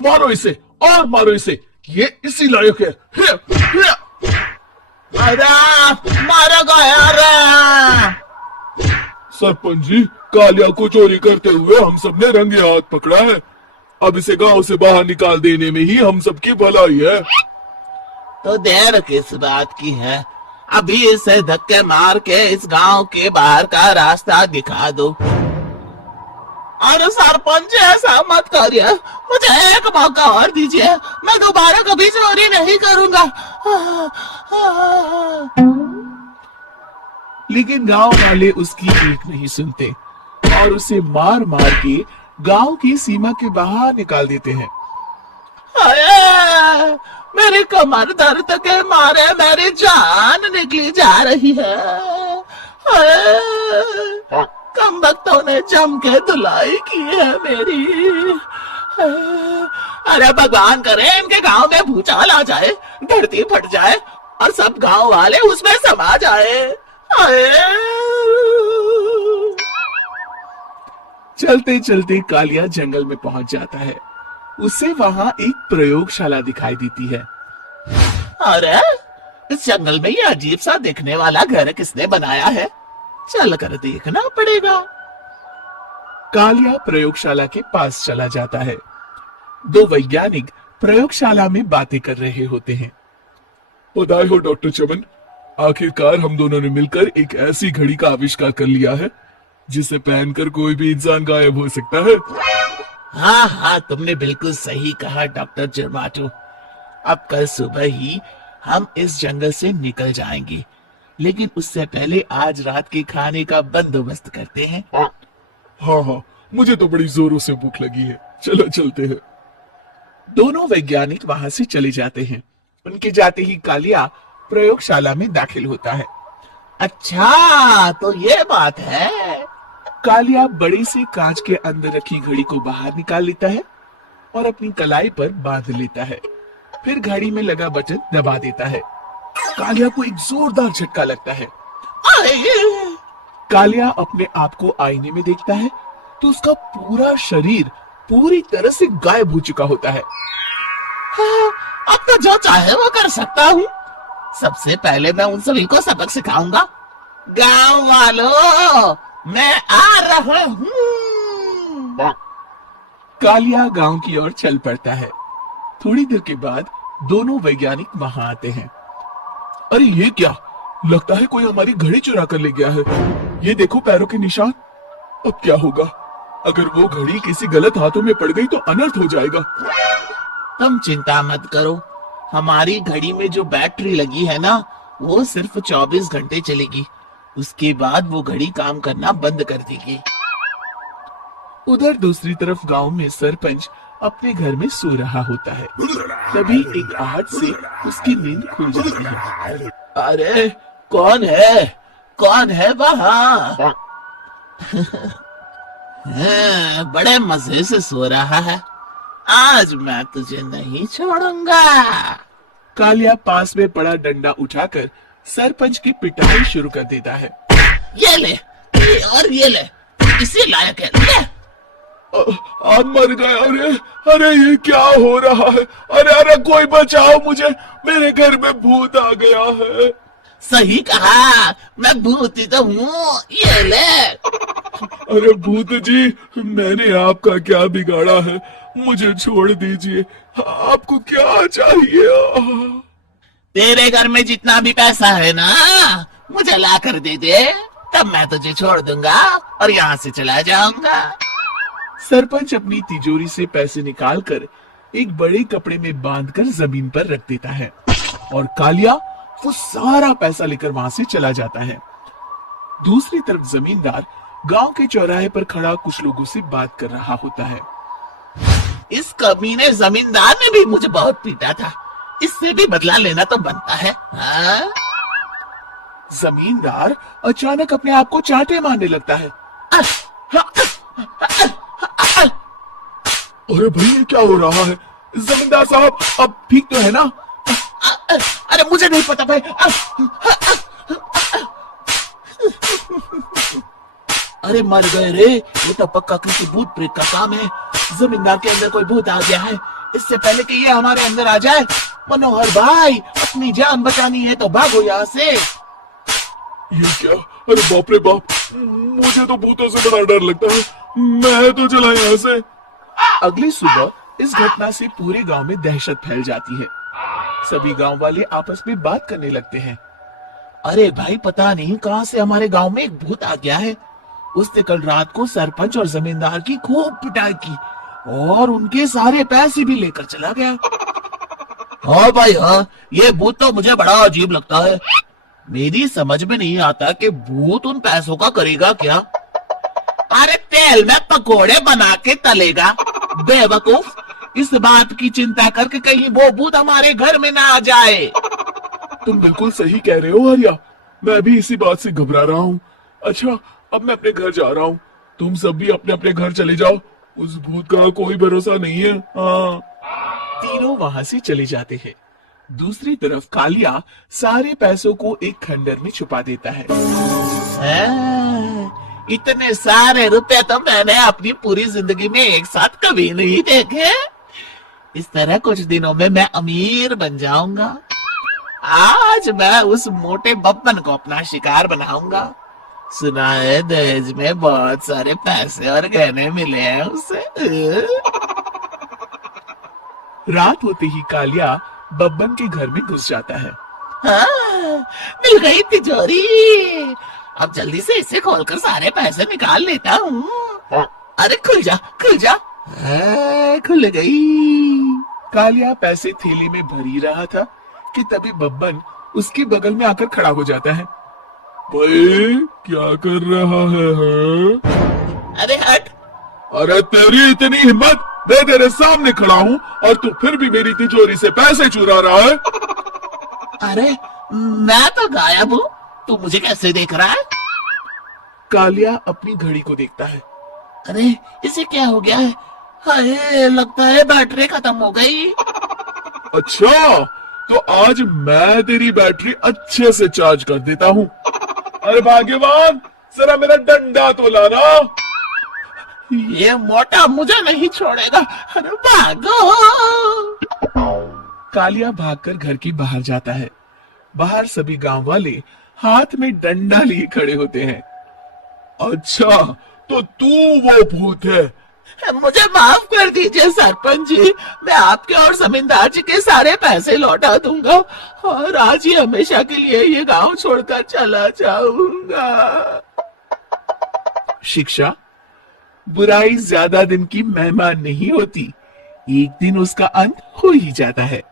मारो इसे और मारो इसे, ये इसी लायक है। अरे मारो गया रे। सरपंच जी, कालिया को चोरी करते हुए हम सबने रंगे हाथ पकड़ा है। अब इसे गांव से बाहर निकाल देने में ही हम सबकी भलाई है। तो देर किस बात की है, अभी इसे धक्के मार के इस गांव के बाहर का रास्ता दिखा दो। अरे सरपंच ऐसा मत करिए, मुझे एक मौका और दीजिए, मैं दोबारा कभी चोरी नहीं करूंगा। लेकिन गांव वाले उसकी एक नहीं सुनते और उसे मार मार के गांव की सीमा के बाहर निकाल देते हैं। अरे मेरी कमर दर्द के मारे मेरी जान निकली जा रही है। कम वक्तों ने जम के धुलाई की है मेरी। अरे भगवान करे इनके गांव में भूचाल आ जाए, धरती फट जाए और सब गांव वाले उसमें समा जाए। चलते चलते कालिया जंगल में पहुंच जाता है। उसे वहां एक प्रयोगशाला दिखाई देती है। अरे इस जंगल में ये अजीब सा दिखने वाला घर किसने बनाया है, चल कर देखना पड़ेगा। कालिया प्रयोगशाला के पास चला जाता है। दो वैज्ञानिक प्रयोगशाला में बातें कर रहे होते हैं। बधाई हो डॉक्टर चमन, आखिरकार हम दोनों ने मिलकर एक ऐसी घड़ी का आविष्कार कर लिया है जिसे पहनकर कोई भी इंसान गायब हो सकता है। हाँ हाँ, तुमने बिल्कुल सही कहा डॉक्टर जर्माटो। अब कल सुबह ही हम इस जंगल से निकल जाएंगे, लेकिन उससे पहले आज रात के खाने का बंदोबस्त करते हैं। हाँ हाँ, मुझे तो बड़ी जोरों से भूख लगी है, चलो चलते हैं। दोनों वैज्ञानिक वहां से चले जाते हैं। उनके जाते ही कालिया प्रयोगशाला में दाखिल होता है। अच्छा तो ये बात है। कालिया बड़ी सी कांच के अंदर रखी घड़ी को बाहर निकाल लेता है और अपनी कलाई पर बांध लेता है। फिर घड़ी में लगा बटन दबा देता है। कालिया को एक जोरदार झटका लगता है। कालिया अपने आप को आईने में देखता है तो उसका पूरा शरीर पूरी तरह से गायब हो चुका होता है। हाँ, अब तो जो चाहे वो कर सकता हूँ। सबसे पहले मैं उन सभी को सबक सिखाऊंगा। गांव वालों, मैं आ रहा हूँ। कालिया गांव की ओर चल पड़ता है। थोड़ी देर के बाद दोनों वैज्ञानिक वहां आते हैं। अरे ये क्या, लगता है कोई हमारी घड़ी चुरा कर ले गया है। ये देखो पैरों के निशान। अब क्या होगा, अगर वो घड़ी किसी गलत हाथों में पड़ गई तो अनर्थ हो जाएगा। तुम चिंता मत करो, हमारी घड़ी में जो बैटरी लगी है ना, वो सिर्फ 24 घंटे चलेगी। उसके बाद वो घड़ी काम करना बंद कर देगी। उधर दूसरी तरफ गांव में सरपंच अपने घर में सो रहा होता है। तभी एक आहट से उसकी नींद खुल जाती है। अरे कौन है, कौन है वहाँ? बड़े मजे से सो रहा है, आज मैं तुझे नहीं छोड़ूंगा। कालिया पास में पड़ा डंडा उठाकर सरपंच की पिटाई शुरू कर देता है। ये ले, ये और ये ले, इसी लायक है, ले। आप मर गए। अरे अरे ये क्या हो रहा है? अरे अरे कोई बचाओ मुझे, मेरे घर में भूत आ गया है। सही कहा, मैं भूत ही तो हूँ, ये ले। अरे भूत जी, मैंने आपका क्या बिगाड़ा है, मुझे छोड़ दीजिए। आपको क्या चाहिए? तेरे घर में जितना भी पैसा है ना, मुझे ला कर दे दे, तब मैं तुझे छोड़ दूंगा और यहाँ से चला जाऊंगा। सरपंच अपनी तिजोरी से पैसे निकालकर एक बड़े कपड़े में बांधकर जमीन पर रख देता है और कालिया वो सारा पैसा लेकर वहां से चला जाता है। दूसरी तरफ जमींदार गांव के चौराहे पर खड़ा कुछ लोगों से बात कर रहा होता है। इस कमीने जमींदार ने भी मुझे बहुत पीटा था, इससे भी बदला लेना तो बनता है। हाँ? जमींदार अचानक अपने आप को चांटे मारने लगता है। अरे भाई ये क्या हो रहा है? जमींदार साहब अब ठीक तो है ना? अरे मुझे नहीं पता भाई। अरे मर गए रे, ये तो पक्का किसी भूत प्रेत का काम है। जमींदार के अंदर कोई भूत आ गया है, इससे पहले कि ये हमारे अंदर आ जाए। मनोहर भाई, अपनी जान बचानी है तो भागो यहाँ से। ये क्या? अरे बाप रे बाप, मुझे तो भूतों से बड़ा डर लगता है, मैं तो चला यहाँ से। अगली सुबह इस घटना से पूरे गांव में दहशत फैल जाती है। सभी गांव वाले आपस में बात करने लगते हैं। अरे भाई, पता नहीं कहां से हमारे गांव में एक भूत आ गया है। उसने कल रात को सरपंच और जमींदार की खूब पिटाई की और उनके सारे पैसे भी लेकर चला गया। हाँ भाई हाँ, ये भूत तो मुझे बड़ा अजीब लगता है। मेरी समझ में नहीं आता कि भूत उन पैसों का करेगा क्या। अरे तेल में पकोड़े बना के तलेगा बेवकूफ। इस बात की चिंता करके कहीं वो भूत हमारे घर में ना आ जाए। तुम बिल्कुल सही कह रहे हो आर्या, मैं भी इसी बात से घबरा रहा हूँ। अच्छा, अब मैं अपने घर जा रहा हूँ, तुम सब भी अपने अपने घर चले जाओ, उस भूत का कोई भरोसा नहीं है। हाँ। तीनों वहां से चले जाते हैं। दूसरी तरफ कालिया सारे पैसों को एक खंडर में छुपा देता है। इतने सारे रुपए तो मैंने अपनी पूरी जिंदगी में एक साथ कभी नहीं देखे। इस तरह कुछ दिनों में मैं अमीर बन जाऊंगा। आज मैं उस मोटे बब्बन को अपना शिकार बनाऊंगा। सुना है दहेज में बहुत सारे पैसे और गहने मिले हैं उसे। रात होते ही कालिया बब्बन के घर में घुस जाता है। हाँ, मिल गई तिजोरी। अब जल्दी से इसे खोलकर सारे पैसे निकाल लेता हूँ। अरे खुल जा, खुल जा। खुल गई। कालिया पैसे थैली में भरी रहा था कि तभी बब्बन उसके बगल में आकर खड़ा हो जाता है। भाई क्या कर रहा है? अरे हट। अरे तेरी इतनी हिम्मत, मैं तेरे सामने खड़ा हूँ और तू फिर भी मेरी तिजोरी से पैसे चुरा रहा है। अरे मैं तो गायब हूँ, तू मुझे कैसे देख रहा है? कालिया अपनी घड़ी को देखता है। अरे इसे क्या हो गया है? हाय, लगता है बैटरी खत्म हो गई। अच्छा, तो आज मैं तेरी बैटरी अच्छे से चार्ज कर देता हूँ। अरे भाग्यवान, जरा मेरा डंडा तो लाना। ये मोटा मुझे नहीं छोड़ेगा। अरे भागो। कालिया भागकर घर के बाहर जाता है। बाहर सभी गांव वाले हाथ में डंडा लिए खड़े होते हैं। अच्छा, तो तू वो भूत है? मुझे माफ कर दीजिए सरपंच जी, मैं आपके और जमींदार जी के सारे पैसे लौटा दूंगा और आज ही हमेशा के लिए ये गांव छोड़कर चला जाऊंगा। शिक्षा, बुराई ज्यादा दिन की मेहमान नहीं होती, एक दिन उसका अंत हो ही जाता है।